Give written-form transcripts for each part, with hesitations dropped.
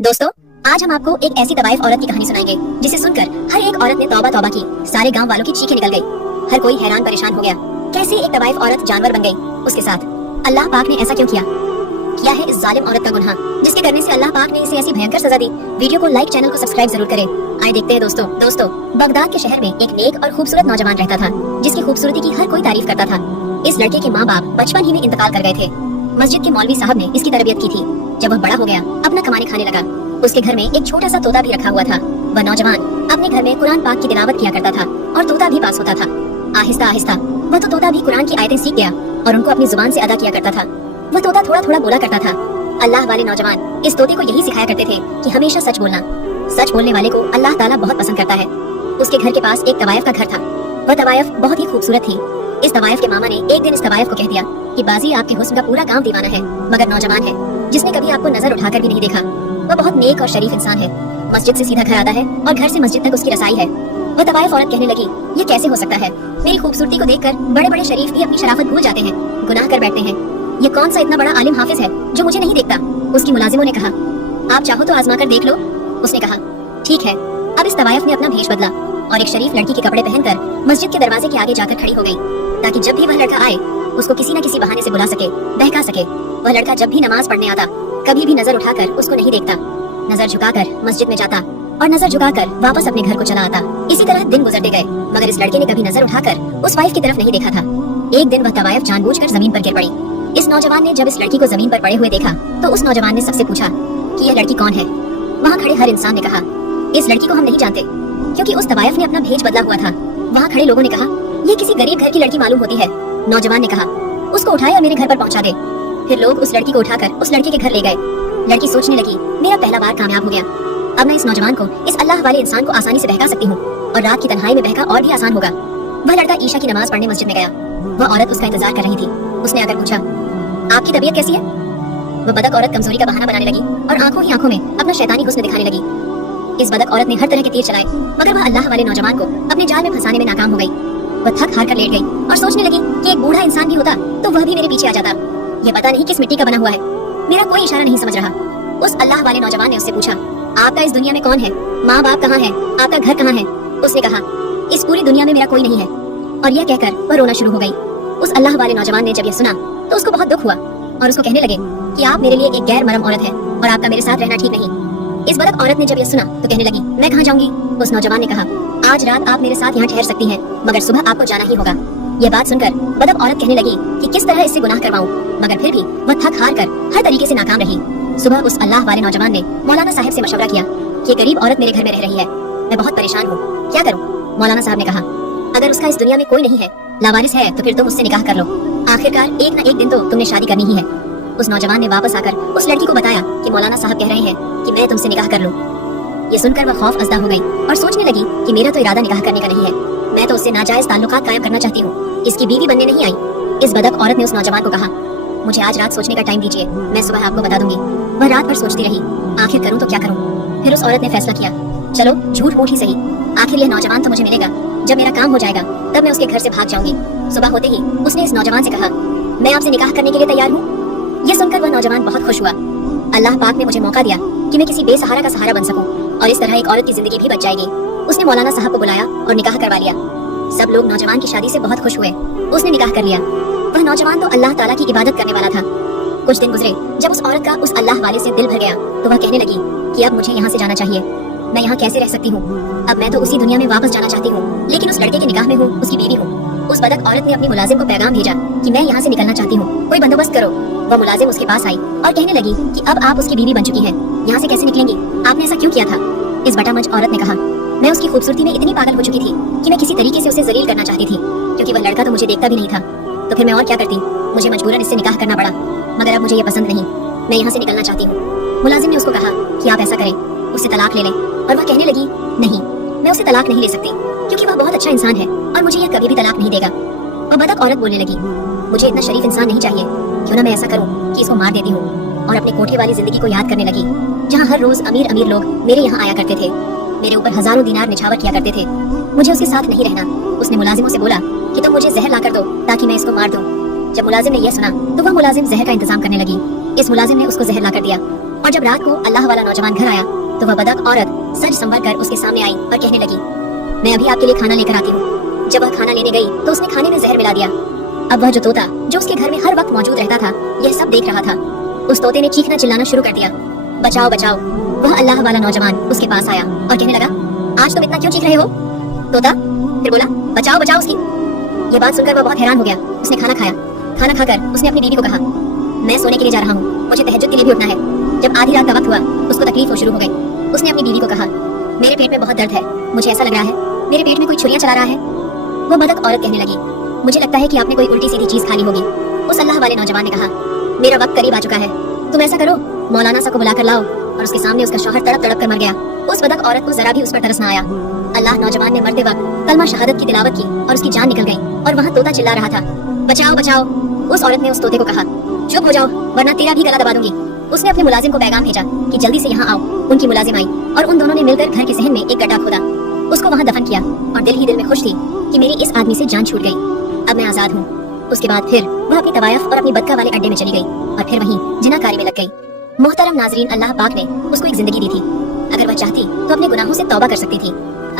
दोस्तों, आज हम आपको एक ऐसी तवाइफ औरत की कहानी सुनाएंगे जिसे सुनकर हर एक औरत ने तौबा तौबा की। सारे गांव वालों की चीखें निकल गई। हर कोई हैरान परेशान हो गया। कैसे एक तवाइफ औरत जानवर बन गई उसके साथ? अल्लाह पाक ने ऐसा क्यों किया है इस जालिम औरत का गुनाह, जिसके करने से अल्लाह पाक ने इसे ऐसी भयंकर सजा दी। वीडियो को लाइक, चैनल को सब्सक्राइब जरूर करें। आइए देखते हैं दोस्तों, बगदाद के शहर में एक नेक और खूबसूरत नौजवान रहता था, जिसकी खूबसूरती की हर कोई तारीफ करता था। इस लड़के के माँ बाप बचपन ही में इंतकाल कर गए थे। मस्जिद के मौलवी साहब ने इसकी तरबियत की थी। जब वह बड़ा हो गया, अपना कमाने खाने लगा। उसके घर में एक छोटा सा तोता भी रखा हुआ था। वह नौजवान अपने घर में कुरान पाक की तिलावत किया करता था और तोता भी पास होता था। आहिस्ता आहिस्ता वह तो तोता भी कुरान की आयतें सीख गया और उनको अपनी जुबान से अदा किया करता था। वह तोता थोड़ा थोड़ा बोला करता था। अल्लाह वाले नौजवान इस तोते को यही सिखाया करते थे कि हमेशा सच बोलना। सच बोलने वाले को अल्लाह ताला बहुत पसंद करता है। उसके घर के पास एक तवाइफ का घर था। वह तवाइफ बहुत ही खूबसूरत थी। इस तवाइफ के मामा ने एक दिन इस तवाइफ को कह दिया कि बाजी, आपके हुस्न का पूरा गांव दीवाना है, मगर नौजवान है जिसने कभी आपको नजर उठाकर भी नहीं देखा। वह बहुत नेक और शरीफ इंसान है। मस्जिद से सीधा घर आता है और घर से मस्जिद तक उसकी रसाई है। वह तवाइफ औरत कहने लगी, ये कैसे हो सकता है? मेरी खूबसूरती को देखकर बड़े बड़े शरीफ भी अपनी शराफत भूल जाते हैं, गुनाह कर बैठते हैं। ये कौन सा इतना बड़ा आलिम हाफिज है जो मुझे नहीं देखता? उसकी मुलाजिमों ने कहा, आप चाहो तो आजमा कर देख लो। उसने कहा, ठीक है। अब इस तवाइफ ने अपना भेष बदला और एक शरीफ लड़की के कपड़े पहनकर मस्जिद के दरवाजे के आगे जाकर खड़ी हो गई, ताकि जब भी वह लड़का आए उसको किसी न किसी बहाने से बुला सके, बहका सके। वह लड़का जब भी नमाज पढ़ने आता, कभी भी नजर उठाकर उसको नहीं देखता। नजर झुकाकर मस्जिद में जाता और नजर झुकाकर वापस अपने घर को चला आता। इसी तरह दिन गुजरते गए, मगर इस लड़के ने कभी नजर उठाकर उस वाइफ की तरफ नहीं देखा था। एक दिन वह तवाइफ जानबूझकर जमीन पर गिर पड़ी। इस नौजवान ने जब इस लड़की को जमीन पर पड़े हुए देखा तो उस नौजवान ने सबसे पूछा कि यह लड़की कौन है। वहाँ खड़े हर इंसान ने कहा, इस लड़की को हम नहीं जानते, क्योंकि उस तवाइफ ने अपना भेष बदला हुआ था। वहाँ खड़े लोगों ने कहा, ये किसी गरीब घर की लड़की मालूम होती है। नौजवान ने कहा, उसको उठाए और मेरे घर पर पहुंचा दे। फिर लोग उस लड़की को उठाकर उस लड़के के घर ले गए। लड़की सोचने लगी, मेरा पहला बार कामयाब हो गया। अब मैं इस नौजवान को, इस अल्लाह वाले इंसान को आसानी से बहका सकती हूँ और रात की तन्हाई में बहका और भी आसान होगा। वह लड़का ईशा की नमाज पढ़ने मस्जिद में गया। वह औरत उसका इंतजार कर रही थी। उसने आकर पूछा, आपकी तबीयत कैसी है? वह बदक औरत कमजोरी का बहाना बनाने लगी और आंखों ही आंखों में अपना शैतानी हुस्न दिखाने लगी। इस बदक औरत ने हर तरह के तीर चलाए, मगर वह अल्लाह वाले नौजवान को अपने जाल में फंसाने में नाकाम हो गई। वह थक हार कर लेट गई और सोचने लगी कि एक बूढ़ा इंसान भी होता तो वह भी मेरे पीछे आ जाता। ये पता नहीं किस मिट्टी का बना हुआ है, मेरा कोई इशारा नहीं समझ रहा। उस अल्लाह वाले नौजवान ने उससे पूछा, आपका इस दुनिया में कौन है? माँ बाप कहाँ है? आपका घर कहाँ है? उसने कहा, इस पूरी दुनिया में मेरा कोई नहीं है। और यह कहकर वह रोना शुरू हो गई। उस अल्लाह वाले नौजवान ने जब यह सुना तो उसको बहुत दुख हुआ और उसको कहने लगे कि आप मेरे लिए एक गैर मरम औरत है और आपका मेरे साथ रहना ठीक नहीं। इस बदक औरत ने जब यह सुना तो कहने लगी, मैं कहाँ जाऊंगी? उस नौजवान ने कहा, आज रात आप मेरे साथ यहाँ ठहर सकती हैं, मगर सुबह आपको जाना ही होगा। यह बात सुनकर बदक औरत कहने लगी कि किस तरह इससे गुनाह करवाऊं, मगर फिर भी वह थक हार कर हर तरीके से नाकाम रही। सुबह उस अल्लाह वाले नौजवान ने मौलाना साहब से मशवरा किया कि गरीब औरत मेरे घर में रह रही है, मैं बहुत परेशान हूँ, क्या करूँ? मौलाना साहब ने कहा, अगर उसका इस दुनिया में कोई नहीं है, लावारिस है, तो फिर तुम उससे निकाह कर लो। आखिरकार एक न एक दिन तो तुमने शादी करनी ही है। उस नौजवान ने वापस आकर उस लड़की को बताया कि मौलाना साहब कह रहे हैं कि मैं तुमसे निकाह कर लूं। ये सुनकर वह खौफ अज़दा हो गई और सोचने लगी कि मेरा तो इरादा निकाह करने का नहीं है, मैं तो उससे नाजायज ताल्लुकात कायम करना चाहती हूँ, इसकी बीवी बनने नहीं आई। इस बदक औरत ने उस नौजवान को कहा, मुझे आज रात सोचने का टाइम दीजिए, मैं सुबह आपको बता दूंगी। वह रात भर सोचती रही, आखिर करूँ तो क्या करूँ? फिर उस औरत ने फैसला किया, चलो झूठ मूठ ही सही, आखिर यह नौजवान तो मुझे मिलेगा, जब मेरा काम हो जाएगा तब मैं उसके घर से भाग जाऊंगी। सुबह होते ही उसने इस नौजवान से कहा, मैं आपसे निकाह करने के लिए तैयार हूँ। ये सुनकर वह नौजवान बहुत खुश हुआ। अल्लाह पाक ने मुझे मौका दिया कि मैं किसी बेसहारा का सहारा बन सकूं और इस तरह एक औरत की जिंदगी भी बच जाएगी। उसने मौलाना साहब को बुलाया और निकाह करवा लिया। सब लोग नौजवान की शादी से बहुत खुश हुए। उसने निकाह कर लिया। वह नौजवान तो अल्लाह ताला की इबादत करने वाला था। कुछ दिन गुजरे, जब उस औरत का उस अल्लाह वाले से दिल भर गया तो वह कहने लगी कि अब मुझे यहाँ से जाना चाहिए, मैं यहाँ कैसे रह सकती हूँ? अब मैं तो उसी दुनिया में वापस जाना चाहती हूँ, लेकिन उस लड़के के निकाह में हूँ, उसकी बीवी हूँ। उस बदक औरत ने अपनी मुलाजिम को पैगाम भेजा कि मैं यहाँ से निकलना चाहती हूँ, कोई बंदोबस्त करो। वह मुलाजिम उसके पास आई और कहने लगी कि अब आप उसकी बीवी बन चुकी हैं, यहाँ से कैसे निकलेंगी? आपने ऐसा क्यों किया था? इस बटामंच औरत ने कहा, मैं उसकी खूबसूरती में इतनी पागल हो चुकी थी कि मैं किसी तरीके से उसे जलील करना चाहती थी, क्योंकि वह लड़का तो मुझे देखता भी नहीं था। तो फिर मैं और क्या करती? मुझे मजबूरन इससे निकाह करना पड़ा, मगर अब मुझे ये पसंद नहीं, मैं यहाँ से निकलना चाहती हूँ। मुलाजिम ने उसको कहा कि आप ऐसा करें, उससे तलाक ले लें। और वह कहने लगी, नहीं, मैं उसे तलाक नहीं ले सकती, क्योंकि वह बहुत अच्छा इंसान है और मुझे यह कभी भी तलाक नहीं देगा। वह बदक औरत बोलने लगी, मुझे इतना शरीफ इंसान नहीं चाहिए, क्यों ना मैं ऐसा करूं कि इसको मार देती हूँ। और अपने कोठे वाली जिंदगी को याद करने लगी, जहाँ हर रोज अमीर अमीर लोग मेरे यहाँ आया करते थे, मेरे ऊपर हजारों दिनार निछावर किया करते थे। मुझे उसके साथ नहीं रहना। उसने मुलाजिमों से बोला कि तुम मुझे जहर ला कर दो ताकि मैं इसको मार दूं। जब मुलाजिम ने यह सुना तो वह मुलाजिम जहर का इंतजाम करने लगी। इस मुलाजिम ने उसको जहर ला कर दिया। और जब रात को अल्लाह वाला नौजवान घर आया तो वह बदक औरत सज संवर कर उसके सामने आई और कहने लगी, मैं अभी आपके लिए खाना लेकर आती हूँ। जब वह खाना लेने गई तो उसने खाने में जहर मिला दिया। अब वह जो तोता जो उसके घर में हर वक्त मौजूद रहता था यह सब देख रहा था। उस तोते ने चीखना चिल्लाना शुरू कर दिया, बचाओ बचाओ। वह अल्लाह वाला नौजवान उसके पास आया और कहने लगा, आज तुम इतना क्यों चीख रहे हो? तोता फिर बोला, बचाओ बचाओ उसकी। ये बात सुनकर वह बहुत हैरान हो गया। उसने खाना खाया। खाना खाकर उसने अपनी बीवी को कहा, मैं सोने के लिए जा रहा हूँ, मुझे तहज्जुद के लिए भी उठना है। जब आधी रात का वक्त हुआ उसको तकलीफ हो शुरू हो गई। उसने अपनी बीवी को कहा, मेरे पेट में बहुत दर्द है, मुझे ऐसा लग रहा है मेरे पेट में कोई छुरियां चला रहा है। वो बदक औरत कहने लगी, मुझे लगता है कि आपने कोई उल्टी सीधी चीज खा ली होगी। उस अल्लाह वाले नौजवान ने कहा, मेरा वक्त करीब आ चुका है, तुम ऐसा करो मौलाना सा को बुला कर लाओ। और उसके सामने उसका शौहर तड़प तड़प कर मर गया। उस बदक औरत को जरा भी उस पर तरस न आया। अल्लाह नौजवान ने मरते वक्त कलमा शहादत की तिलावत की और उसकी जान निकल गई और वहाँ तोता चिल्ला रहा था, बचाओ बचाओ। उस औरत ने उस तोते को कहा, चुप हो जाओ वरना तेरा भी गला दबा दूंगी। उसने अपने मुलाजिम को पैगाम भेजा कि जल्दी से यहाँ आओ। उनकी मुलाजिम आई और उन दोनों ने मिलकर घर के सहन में एक गड्ढा खोदा, उसको वहाँ दफन किया और दिल ही दिल में खुश थी कि मेरी इस आदमी से जान छूट गई, अब मैं आजाद हूँ। उसके बाद फिर वह अपनी तवायफ और अपनी बदका वाले अड्डे में चली गई और फिर वहीं जिनाकारी में लग गई। मोहतरम नाजरीन, अल्लाह पाक ने उसको एक जिंदगी दी थी। अगर वह चाहती तो अपने गुनाहों से तौबा कर सकती थी,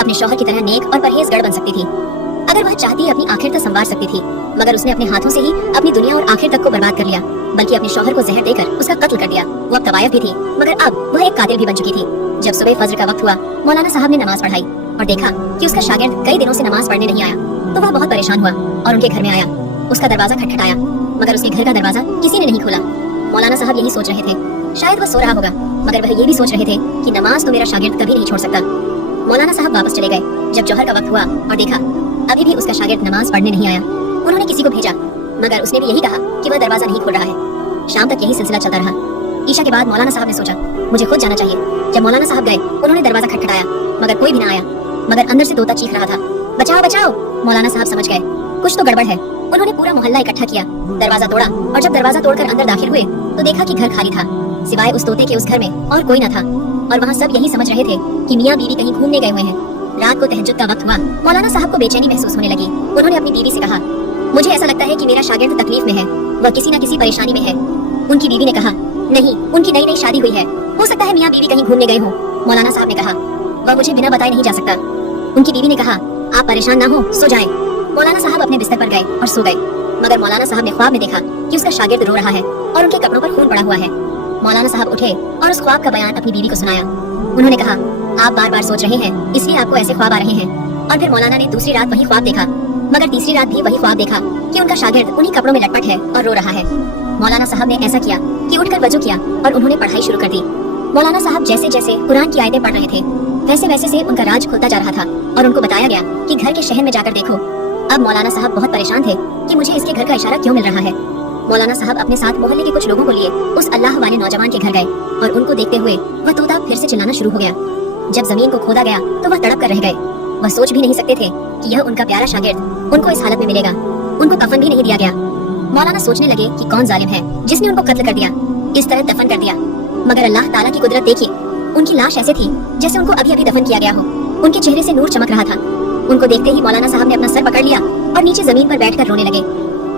अपने शौहर की तरह नेक और परहेजगार बन सकती थी। अगर वह चाहती अपनी आखिर तक संवार सकती थी, मगर उसने अपने हाथों से ही अपनी दुनिया और आखिर तक को बर्बाद कर लिया, बल्कि अपने शौहर को जहर देकर उसका कत्ल कर दिया। वो अब तवायफ भी थी मगर अब वह एक कातिल भी बन चुकी थी। जब सुबह फज्र का वक्त हुआ, मौलाना साहब ने नमाज पढ़ाई और देखा कि उसका शागिर्द कई दिनों से नमाज पढ़ने नहीं आया, तो वह बहुत परेशान हुआ और उनके घर में आया। उसका दरवाजा खटखटाया मगर उसके घर का दरवाजा किसी ने नहीं खोला। मौलाना साहब यही सोच रहे थे, शायद वह सो रहा होगा, मगर वह ये भी सोच रहे थे कि नमाज तो मेरा शागिर्द कभी नहीं छोड़ सकता। मौलाना साहब वापस चले गए। जब जोहर का वक्त हुआ और देखा अभी भी उसका शागिर्द नमाज पढ़ने नहीं आया, उन्होंने किसी को भेजा मगर उसने भी यही कहा कि वह दरवाजा नहीं खोल रहा है। शाम तक यही सिलसिला चलता रहा। ईशा के बाद मौलाना साहब ने सोचा, मुझे खुद जाना चाहिए। जब मौलाना साहब गए, उन्होंने दरवाजा खटखटाया मगर कोई भी ना आया, मगर अंदर से तोता चीख रहा था, बचाओ बचाओ। मौलाना साहब समझ गए कुछ तो गड़बड़ है। उन्होंने पूरा मोहल्ला इकट्ठा किया, दरवाजा तोड़ा और जब दरवाजा तोड़कर अंदर दाखिल हुए तो देखा कि घर खाली था, सिवाय उस तोते के उस घर में और कोई न था। और वहाँ सब यही समझ रहे थे कि मियाँ बीवी कहीं घूमने गए हुए हैं। रात को तहज्जुद का वक्त हुआ। मौलाना साहब को बेचैनी महसूस होने लगी। उन्होंने अपनी बीवी से कहा, मुझे ऐसा लगता है कि मेरा शागिर्द तकलीफ में है, वह किसी न किसी परेशानी में है। उनकी बीवी ने कहा, नहीं, उनकी नई नई शादी हुई है, हो सकता है मियाँ बीवी कहीं घूमने गए हों। मौलाना साहब ने कहा, वह मुझे बिना बताए नहीं जा सकता। उनकी बीवी ने कहा, आप परेशान ना हो, सो जाएं। मौलाना साहब अपने बिस्तर पर गए और सो गए। मगर मौलाना साहब ने ख्वाब में देखा कि उसका शागिर्द रो रहा है और उनके कपड़ों पर खून पड़ा हुआ है। मौलाना साहब उठे और उस ख्वाब का बयान अपनी बीवी को सुनाया। उन्होंने कहा, आप बार बार सोच रहे हैं इसलिए आपको ऐसे ख्वाब आ रहे हैं। और फिर मौलाना ने दूसरी रात वही ख्वाब देखा, मगर तीसरी रात भी वही ख्वाब देखा कि उनका शागिर्द उन्हीं कपड़ों में लटपट है और रो रहा है। मौलाना साहब ने ऐसा किया कि उठकर वजू किया और उन्होंने पढ़ाई शुरू कर दी। मौलाना साहब जैसे जैसे कुरान की आयतें पढ़ रहे थे वैसे वैसे से उनका राज खुलता जा रहा था और उनको बताया गया कि घर के शहर में जाकर देखो। अब मौलाना साहब बहुत परेशान थे कि मुझे इसके घर का इशारा क्यों मिल रहा है। मौलाना साहब अपने साथ मोहल्ले के कुछ लोगों को लिए उस अल्लाह वाले नौजवान के घर गए और उनको देखते हुए वह तोता फिर से चिल्लाना शुरू हो गया। जब जमीन को खोदा गया तो वह तड़प कर रह गए। वह सोच भी नहीं सकते थे कि यह उनका प्यारा शागिर्द उनको इस हालत में मिलेगा। उनको कफन भी नहीं दिया गया। मौलाना सोचने लगे कि कौन जालिम है जिसने उनको कत्ल कर दिया, इस तरह दफन कर दिया। मगर अल्लाह ताला की कुदरत देखिए, उनकी लाश ऐसे थी जैसे उनको अभी अभी दफन किया गया हो। उनके चेहरे से नूर चमक रहा था। उनको देखते ही मौलाना साहब ने अपना सर पकड़ लिया और नीचे जमीन पर बैठकर रोने लगे।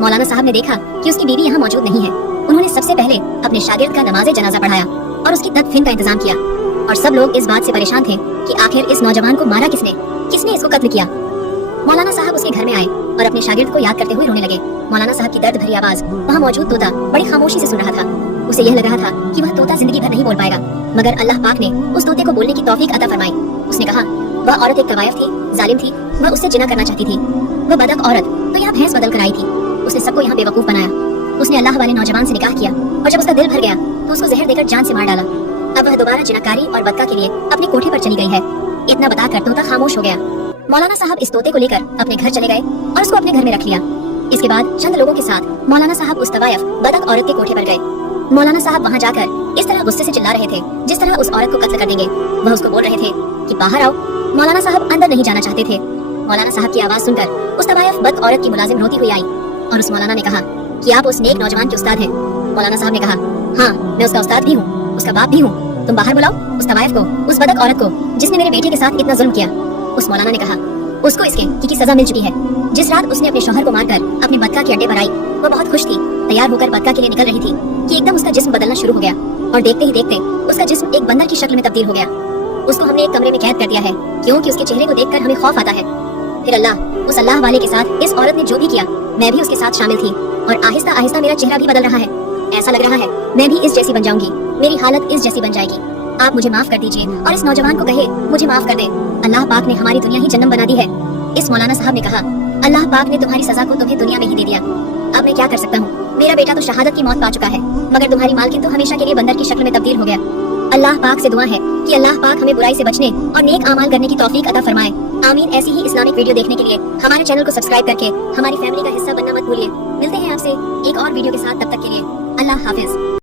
मौलाना साहब ने देखा कि उसकी बीवी यहाँ मौजूद नहीं है। उन्होंने सबसे पहले अपने शागिर्द का नमाज़े जनाजा पढ़ाया और उसकी तदफीन का इंतजाम किया। और सब लोग इस बात से परेशान थे कि आखिर इस नौजवान को मारा किसने, किसने इसको कत्ल किया। मौलाना साहब उसके घर में आए और अपने शागिर्द को याद करते हुए रोने लगे। मौलाना साहब की दर्द भरी आवाज वहाँ मौजूद तोता बड़ी खामोशी से सुन रहा था। उसे यह लग रहा था कि वह तोता जिंदगी भर नहीं बोल पाएगा, मगर अल्लाह पाक ने उस तोते को बोलने की तौफीक अता फरमाई। उसने कहा, वह औरत एक तवायफ थी, जालिम थी, वह उससे जिना करना चाहती थी। वह बदक औरत तो यहाँ भैंस बदल कर आई थी। उसने सबको यहाँ बेवकूफ बनाया। उसने अल्लाह वाले नौजवान से निकाह किया और जब उसका दिल भर गया तो उसको जहर देकर जान से मार डाला। अब वह दोबारा जिनाकारी और बदका के लिए अपने कोठे पर चली गई है। इतना बताकर तोता खामोश हो गया। मौलाना साहब इस तोते को लेकर अपने घर चले गए और उसको अपने घर में रख लिया। इसके बाद चंद लोगों के साथ मौलाना साहब उस तवायफ बदक औरत के कोठे पर गए। मौलाना साहब वहाँ जाकर इस तरह गुस्से से चिल्ला रहे थे जिस तरह उस औरत को कत्ल कर देंगे। वह उसको बोल रहे थे कि बाहर आओ। मौलाना साहब अंदर नहीं जाना चाहते थे। मौलाना साहब की आवाज सुनकर उस तवायफ बद औरत की मुलाजिम रोती हुई आई और उस मौलाना ने कहा कि आप उस नेक नौजवान के उस्ताद हैं। मौलाना साहब ने कहा, हाँ, मैं उसका उस्ताद भी हूँ, उसका बाप भी हूँ। तुम बाहर बुलाओ उस तवायफ को, उस बदक औरत को जिसने मेरे बेटे के साथ इतना जुल्म किया। उस मौलाना ने कहा, उसको इसके की सजा मिल चुकी है। जिस रात उसने अपने शौहर को मारकर अपने बदका के अड्डे पर आई, वो बहुत खुश थी। तैयार होकर बदका के लिए निकल रही थी कि एकदम उसका जिस्म बदलना शुरू हो गया और देखते ही देखते उसका जिस्म एक बंदर की शक्ल में तब्दील हो गया। उसको हमने एक कमरे में कैद कर दिया है क्योंकि उसके चेहरे को देखकर हमें खौफ आता है। फिर उस अल्लाह वाले के साथ इस औरत ने जो भी किया, मैं भी उसके साथ शामिल थी और आहिस्ता आहिस्ता मेरा चेहरा भी बदल रहा है। ऐसा लग रहा है मैं भी इस जैसी बन जाऊंगी, मेरी हालत इस जैसी बन जाएगी। आप मुझे माफ कर दीजिए और इस नौजवान को कहे मुझे माफ कर दे। अल्लाह पाक ने हमारी दुनिया ही जन्नत बना दी है। इस मौलाना साहब ने कहा, अल्लाह पाक ने तुम्हारी सजा को तुम्हें दुनिया में ही दे दिया। अब मैं क्या कर सकता हूँ? मेरा बेटा तो शहादत की मौत पा चुका है, मगर तुम्हारी मालकिन तो हमेशा के लिए बंदर की शक्ल में तब्दील हो गया। अल्लाह पाक से दुआ है कि अल्लाह पाक हमें बुराई से बचने और नेक अमाल करने की तौफीक अता फरमाए। आमीन। ऐसी ही इस्लामिक वीडियो देखने के लिए हमारे चैनल को सब्सक्राइब करके हमारी फैमिली का हिस्सा बनना मत भूलिए। मिलते हैं आपसे एक और वीडियो के साथ, तब तक के लिए अल्लाह हाफिज।